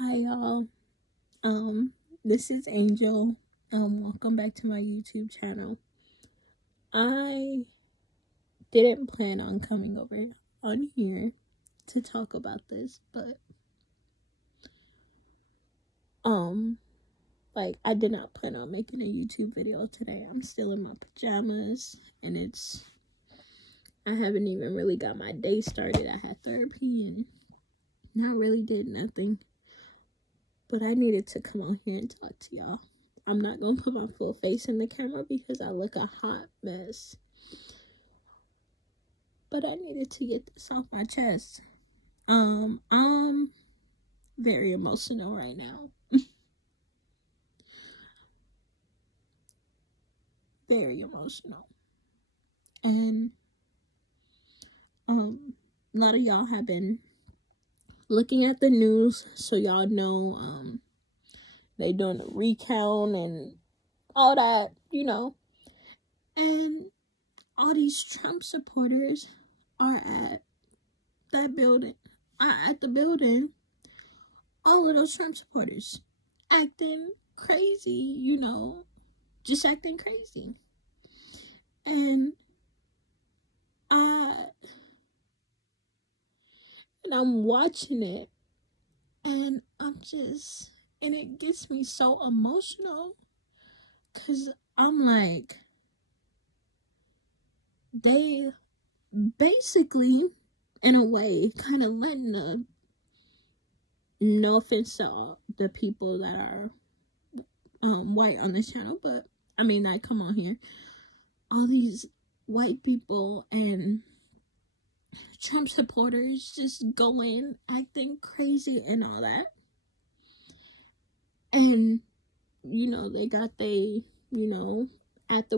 Hi y'all. Um this is Angel. Welcome back to my YouTube channel. I didn't plan on coming over on here to talk about this, but um I did not plan on making a YouTube video today. I'm still in my pajamas and I haven't even really got my day started. I had therapy and not really did nothing. But I needed to come on here and talk to y'all. I'm not gonna put my full face in the camera because I look a hot mess. But I needed to get this off my chest. I'm very emotional right now. Very emotional. And a lot of y'all have been looking at the news, so y'all know they doing a recount and all that. And all these Trump supporters are that building are at the building. All of those Trump supporters acting crazy, just acting crazy. And I and I'm watching it and and it gets me so emotional cuz I'm like they basically in a way kind of letting the no offense to all the people that are white on this channel, but I mean I come on here, all these white people and Trump supporters just going acting crazy and all that. And they got at the window, at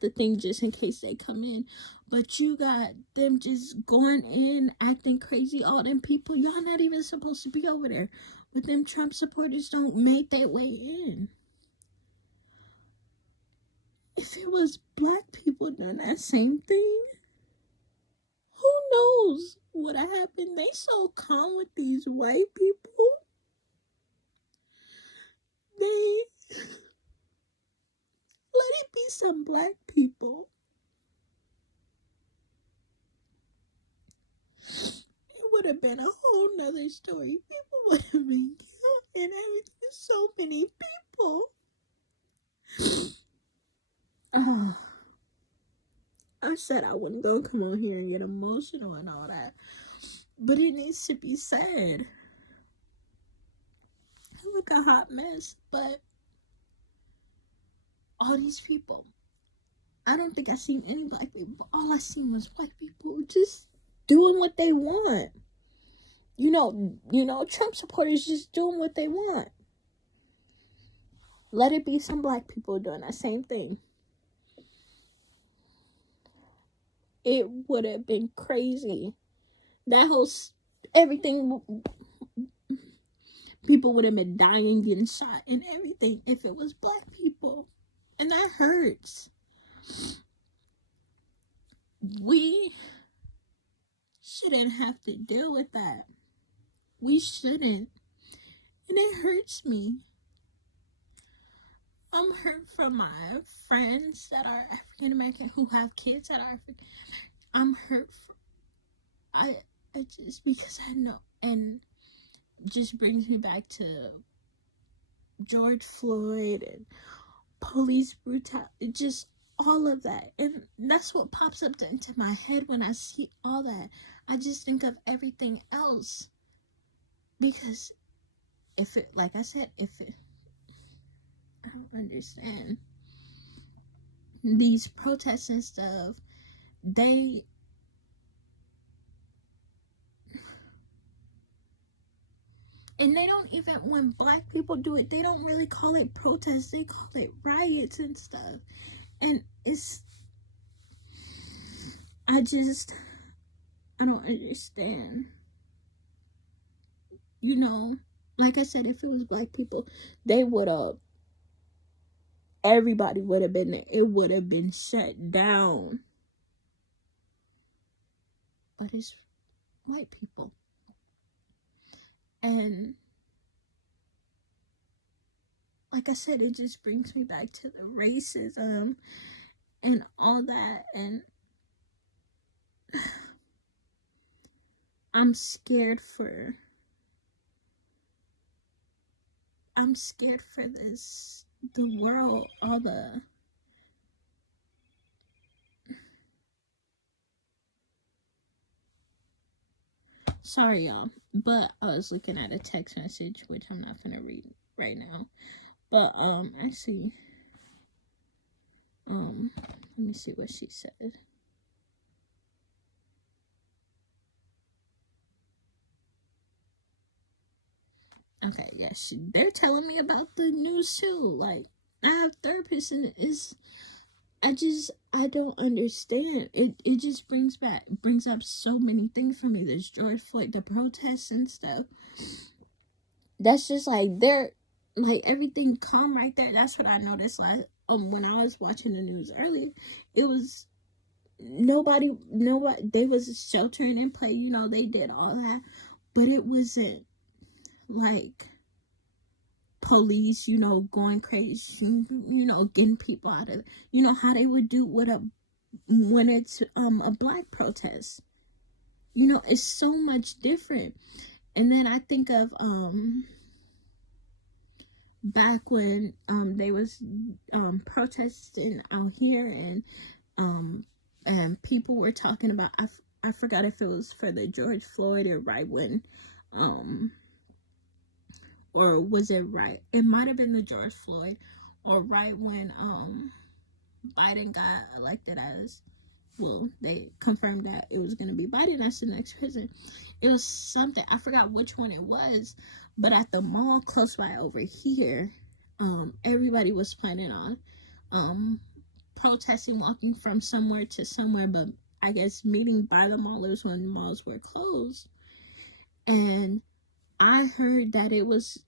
the thing just in case they come in. But you got them just going in acting crazy, all them people, y'all not even supposed to be over there. But them Trump supporters don't make their way in. If it was black people doing that same thing, who knows what happened? They so calm with these white people. They let it be some black people. It would have been a whole nother story. People would have been killed and everything. So many people. I said I wasn't gonna come on here and get emotional and all that, but it needs to be said. I look a hot mess, but all these people, I don't think I seen any black people. All I seen was white people just doing what they want. Trump supporters just doing what they want. Let it be some black people doing that same thing. It would have been crazy. That whole everything, people would have been dying, getting shot, and everything if it was black people, and that hurts. We shouldn't have to deal with that. We shouldn't, and it hurts me. I'm hurt from my friends that are African American who have kids that are African. I'm hurt. I just because I know, and just brings me back to George Floyd and police brutality, just all of that. And that's what pops up into my head when I see all that. I just think of everything else. Because if it, like I said, I don't understand. These protests and stuff, they don't even, when black people do it, they don't really call it protests, they call it riots and stuff. And I don't understand. Like I said, if it was black people, they would have, everybody would have been there. It would have been shut down. But it's white people. And like I said, it just brings me back to the racism and all that. And I'm scared for this, the world, all the, sorry y'all, but I was looking at a text message, which I'm not gonna read right now. But I see, let me see what she said. Okay, yeah, they're telling me about the news too. Like, I have therapists, and I don't understand. It just brings up so many things for me. There's George Floyd, the protests and stuff. That's just like, they're like, everything calm right there. That's what I noticed. Like, when I was watching the news earlier, it was nobody. They was sheltering in place. They did all that, but it wasn't like police, going crazy, getting people out of, how they would do when it's a black protest. It's so much different. And then I think of back when they was protesting out here, and people were talking about, I forgot if it was for the George Floyd, or right when or was it right? It might have been the George Floyd, or right when Biden got elected as, well, they confirmed that it was going to be Biden as the next president. It was something, I forgot which one it was, but at the mall close by over here, everybody was planning on protesting, walking from somewhere to somewhere, but I guess meeting by the mallers when malls were closed. And I heard that it was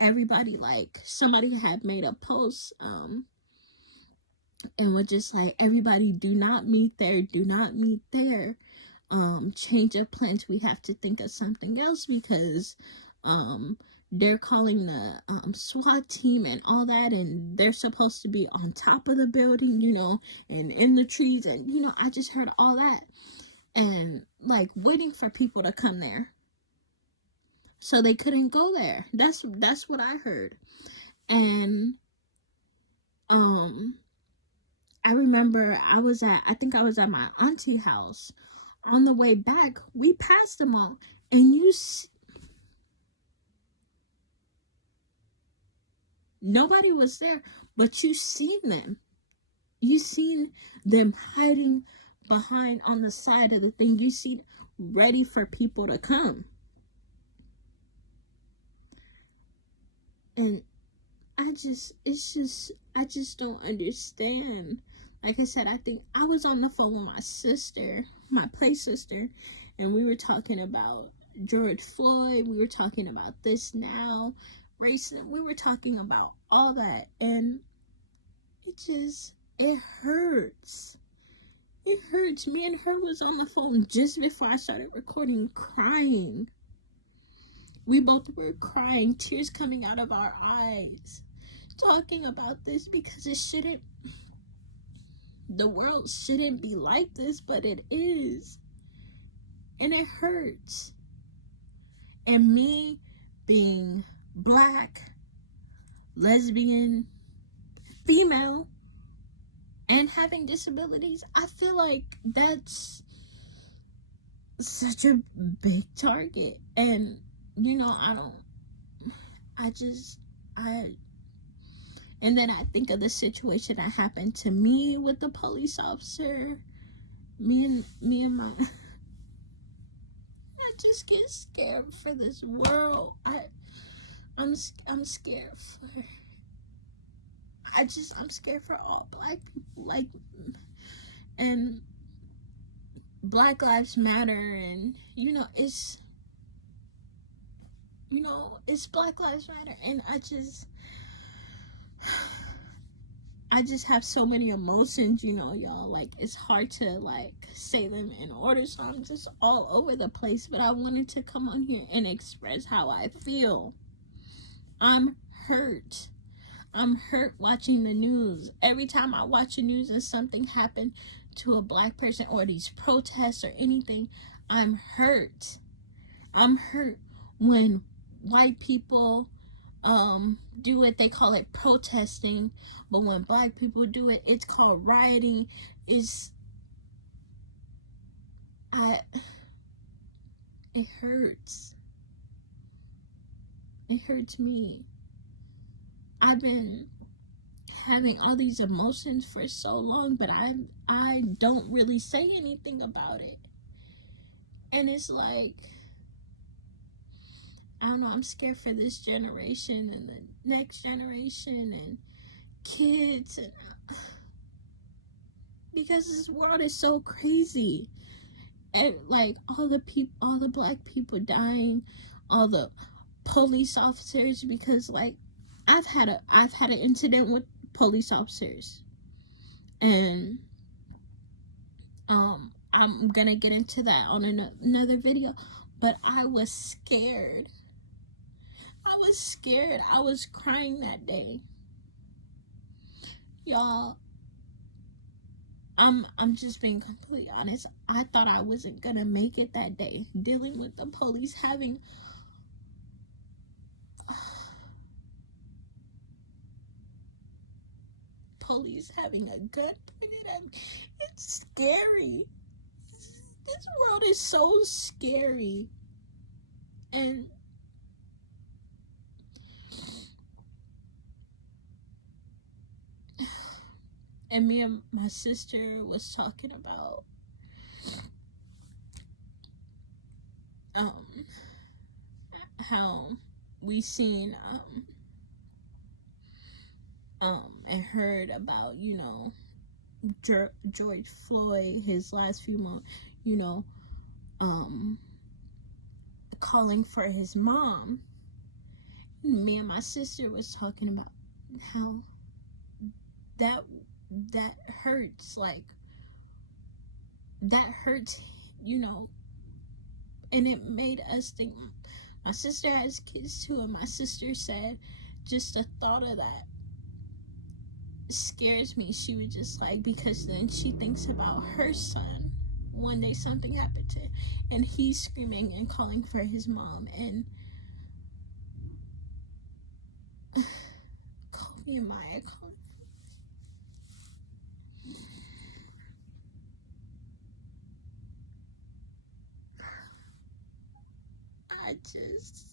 everybody, like, somebody had made a post and was just like, everybody, do not meet there, change of plans, we have to think of something else, because they're calling the SWAT team and all that, and they're supposed to be on top of the building, and in the trees, and I just heard all that, and like waiting for people to come there, so they couldn't go there. That's what I heard. And I remember I think I was at my auntie house. On the way back, we passed them all, and nobody was there, but you seen them. You seen them hiding behind on the side of the thing. You seen, ready for people to come. And I just don't understand. Like I said, I think I was on the phone with my sister, my play sister, and we were talking about George Floyd. We were talking about this now, racism. We were talking about all that, and it hurts. It hurts. Me and her was on the phone just before I started recording, crying. We both were crying, tears coming out of our eyes, talking about this, because the world shouldn't be like this, but it is. And it hurts. And me being black, lesbian, female, and having disabilities, I feel like that's such a big target. And and then I think of the situation that happened to me with the police officer. Me and my I just get scared for this world. I'm scared for I'm scared for all black people, like, and Black Lives Matter, and it's Black Lives Matter, and I just have so many emotions, you know, y'all. Like, it's hard to, like, say them in order, so I'm just all over the place. But I wanted to come on here and express how I feel. I'm hurt. I'm hurt watching the news. Every time I watch the news and something happened to a black person or these protests or anything, I'm hurt. I'm hurt when white people do it, they call it protesting, but when black people do it, it's called rioting. It's I it hurts. It hurts me. I've been having all these emotions for so long, but I don't really say anything about it. And it's like, I don't know, I'm scared for this generation and the next generation and kids, and because this world is so crazy. And like all the black people dying, all the police officers, because like I've had an incident with police officers, and I'm gonna get into that on another video. But I was scared. I was scared. I was crying that day, y'all. I'm just being completely honest. I thought I wasn't gonna make it that day, dealing with the police having a gun pointed at me. It's scary. This world is so scary. And me and my sister was talking about how we seen and heard about, you know, George Floyd, his last few months, you know, calling for his mom. Me and my sister was talking about how that hurts, like that hurts, you know. And it made us think. My sister has kids too, and my sister said just the thought of that scares me. She was just like, because then she thinks about her son. One day something happened to him, and he's screaming and calling for his mom, and Kobe and Maya calling. I just,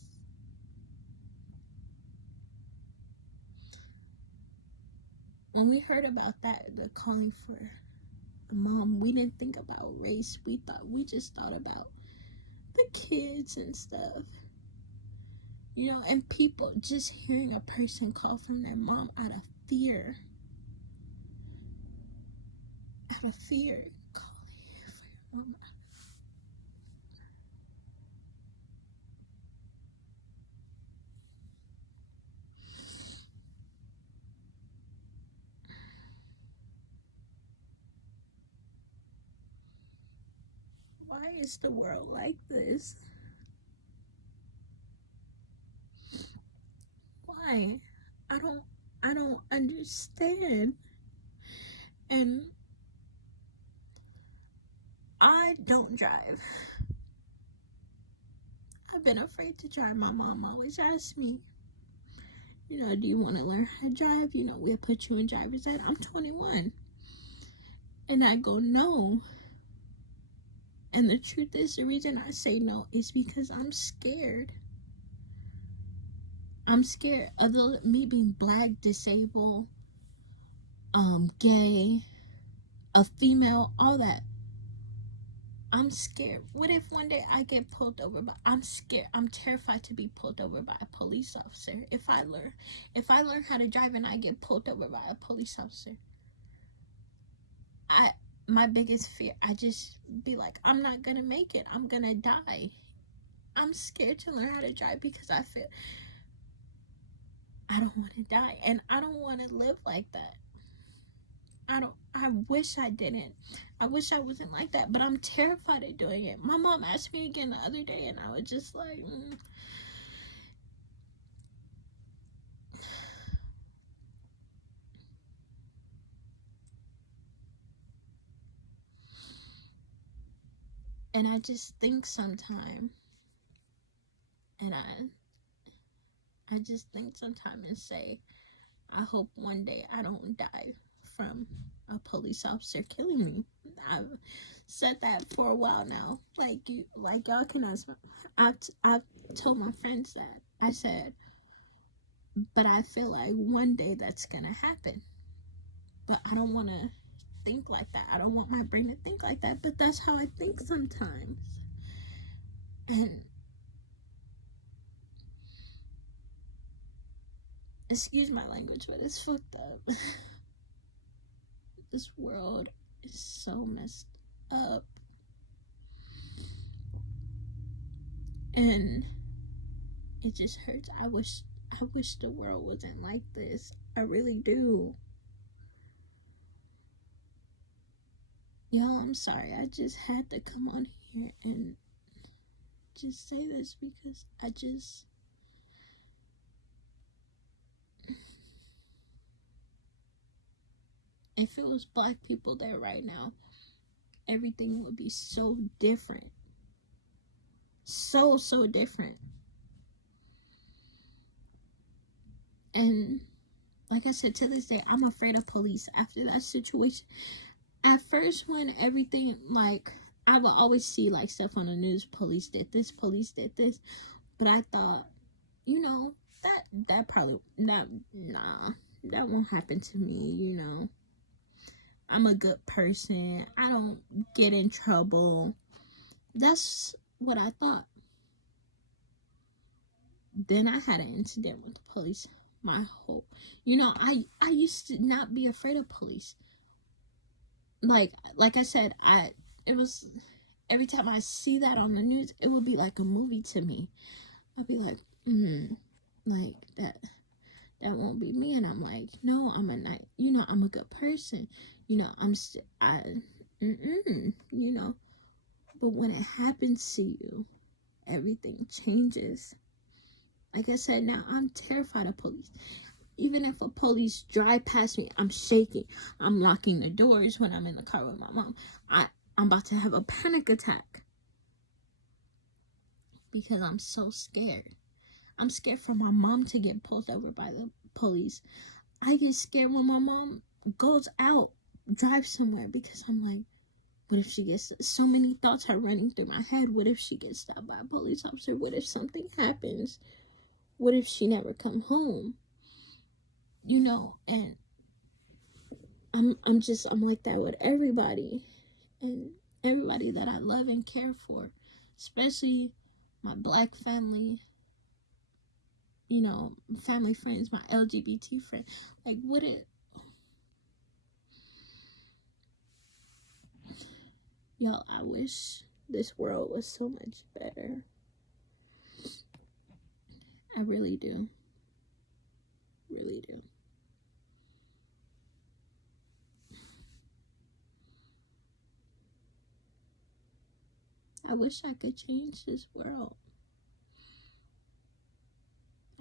when we heard about that, the calling for the mom, we didn't think about race. We just thought about the kids and stuff, you know. And people just hearing a person call from their mom out of fear, calling for your mom. Why is the world like this? Why? I don't understand. And I don't drive. I've been afraid to drive. My mom always asks me, you know, do you want to learn how to drive? You know, we'll put you in driver's ed. I'm 21. And I go, no. And the truth is, the reason I say no is because I'm scared. I'm scared of me being black, disabled, gay, a female, all that. I'm scared. What if one day I get pulled over? But I'm scared. I'm terrified to be pulled over by a police officer. If I learn how to drive and I get pulled over by a police officer, my biggest fear, I just be like, I'm not gonna make it. I'm gonna die. I'm scared to learn how to drive because I feel I don't want to die, and I don't want to live like that. I wish I didn't. I wish I wasn't like that, but I'm terrified of doing it. My mom asked me again the other day, and I was just like, And I just think sometimes, and I just think sometimes and say, I hope one day I don't die from a police officer killing me. I've said that for a while now. Like y'all can ask me. I've told my friends that. I said, but I feel like one day that's gonna happen. But I don't want to think like that. I don't want my brain to think like that. But that's how I think sometimes. And excuse my language, but it's fucked up. This world is so messed up. And it just hurts. I wish the world wasn't like this. I really do. Y'all, I'm sorry. I just had to come on here and just say this because if it was black people there right now, everything would be so different. So different. And like I said, to this day, I'm afraid of police after that situation. At first, when everything, like, I would always see, like, stuff on the news, police did this, but I thought, that probably, nah, that won't happen to me. I'm a good person, I don't get in trouble. That's what I thought. Then I had an incident with the police. My whole, I used to not be afraid of police. Like I said, it was, every time I see that on the news, it would be like a movie to me. I'd be like, like that won't be me. And I'm like, no, I'm I'm a good person. But when it happens to you, everything changes. Like I said, now I'm terrified of police. Even if a police drive past me, I'm shaking. I'm locking the doors when I'm in the car with my mom. I'm about to have a panic attack because I'm so scared. I'm scared for my mom to get pulled over by the police. I get scared when my mom goes out, drives somewhere, because I'm like, what if she gets, so many thoughts are running through my head. What if she gets stopped by a police officer? What if something happens? What if she never come home? And I'm like that with everybody, and everybody that I love and care for, especially my black family, family friends, my LGBT friends. Like, y'all, I wish this world was so much better. I really do. Really do. I wish I could change this world.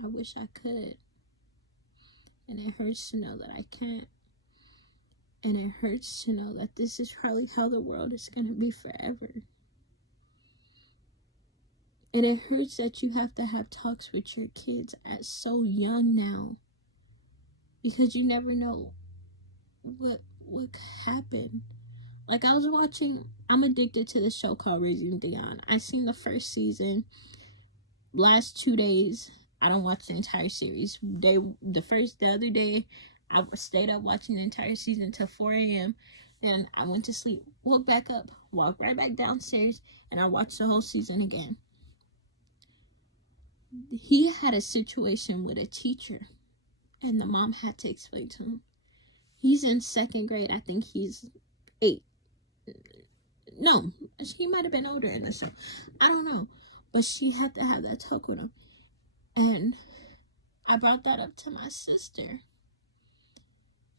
I wish I could. And it hurts to know that I can't. And it hurts to know that this is probably how the world is going to be forever. And it hurts that you have to have talks with your kids at so young now. Because you never know what could happen. Like, I was watching, I'm addicted to this show called Raising Dion. I seen the first season last 2 days. I don't watch the entire series. The other day, I stayed up watching the entire season until 4 a.m. Then I went to sleep, woke back up, walked right back downstairs, and I watched the whole season again. He had a situation with a teacher, and the mom had to explain to him. He's in 2nd grade. I think he's 8. No, he might have been older in the show. I don't know. But she had to have that talk with him. And I brought that up to my sister.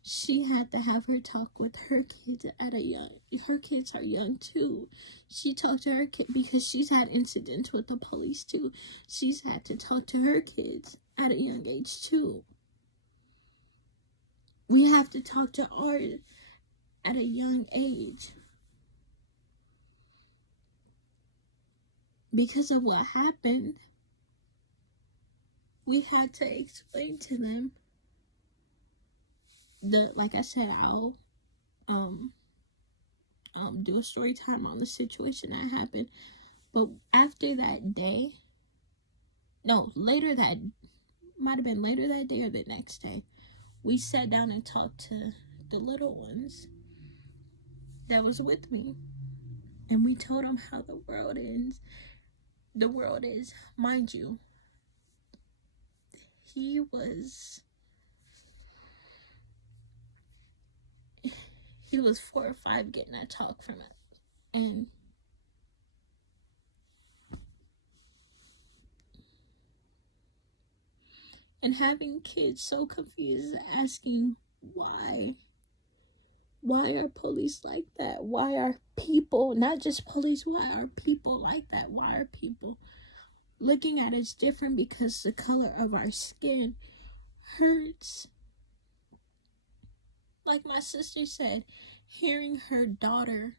she had to have her talk with her kids at a young, her kids are young too. She talked to her kid because she's had incidents with the police too. She's had to talk to her kids at a young age too. We have to talk to ours at a young age because of what happened. We had to explain to them like I said, I'll do a story time on the situation that happened. But after that day, no, later that, might have been later that day or the next day, we sat down and talked to the little ones that was with me, and we told them how the world is. The world is, mind you, he was 4 or 5 getting a talk from it, and having kids so confused, asking why are police like that? Why are people, not just police, why are people like that? Why are people looking at us different because the color of our skin hurts? Like my sister said, hearing her daughter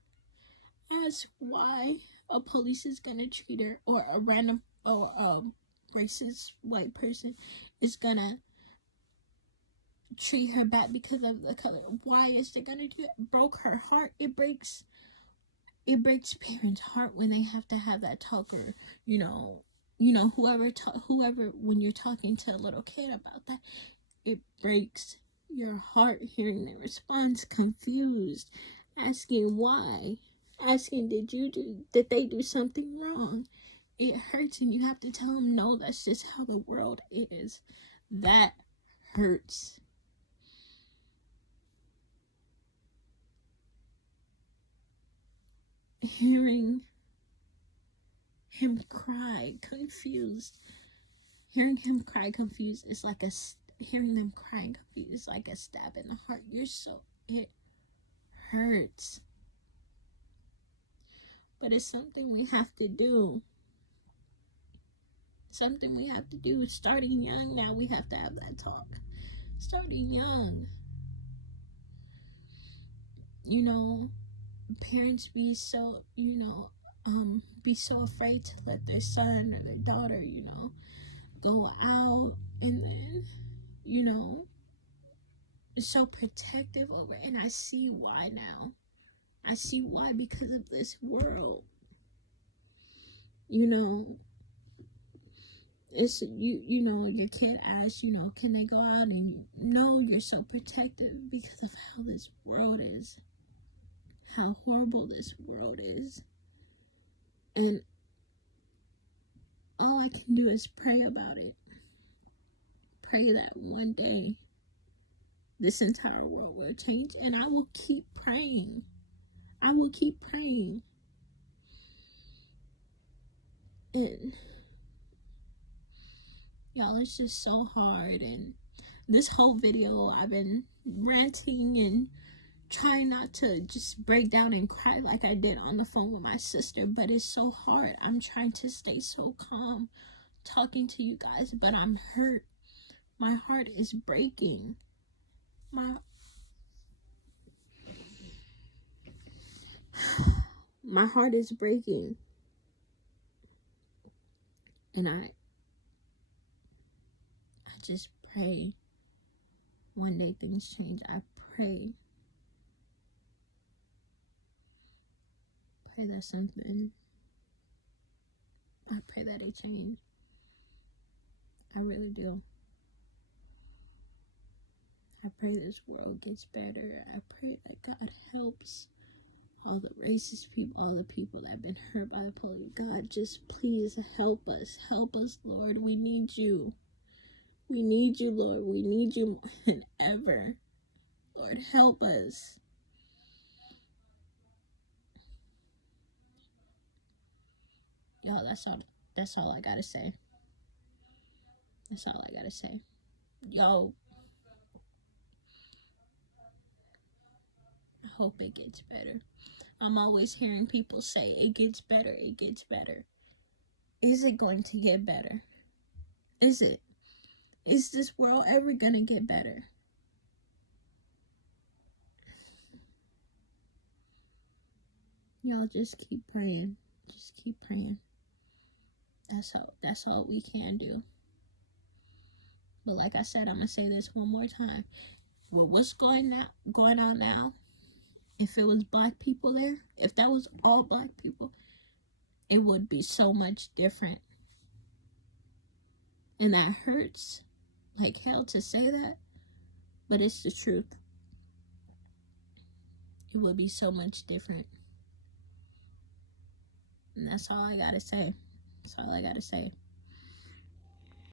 ask why a police is gonna treat her, or a random or a racist white person is gonna treat her bad because of the color. Why is they gonna do it? Broke her heart. It breaks parents' heart when they have to have that talk, or whoever when you're talking to a little kid about that, it breaks your heart hearing their response, confused, asking why, asking did they do something wrong. It hurts, and you have to tell them no, that's just how the world is. That hurts. Hearing him cry confused, hearing him cry confused is like hearing them crying confused is like a stab in the heart. It hurts, but it's something we have to do. Something we have to do. Starting young now, we have to have that talk. Starting young. Parents be so afraid to let their son or their daughter, go out, and then, so protective over it. And I see why now. I see why, because of this world. It's your kid asks, can they go out, and you're so protective because of how this world is, how horrible this world is. And all I can do is pray about it. Pray that one day this entire world will change, and I will keep praying. I will keep praying. And y'all, it's just so hard. And this whole video, I've been ranting and trying not to just break down and cry like I did on the phone with my sister, but it's so hard. I'm trying to stay so calm talking to you guys, but I'm hurt. My heart is breaking. My heart is breaking. And I just pray one day things change. I pray that something, I pray that it change. I really do. I pray this world gets better. I pray that God helps all the racist people, all the people that have been hurt by the police. God, just please help us. Help us, Lord. We need you. We need you, Lord. We need you more than ever. Lord, help us. Y'all, that's all I gotta say. That's all I gotta say. Yo, I hope it gets better. I'm always hearing people say it gets better, it gets better. Is it going to get better? Is it? Is this world ever gonna get better? Y'all just keep praying. Just keep praying. That's all we can do. But like I said, I'm gonna say this one more time. With what's going on now, if it was black people there, if that was all black people, it would be so much different. And that hurts like hell to say that, but it's the truth. It would be so much different. And that's all I gotta say. That's all I gotta say.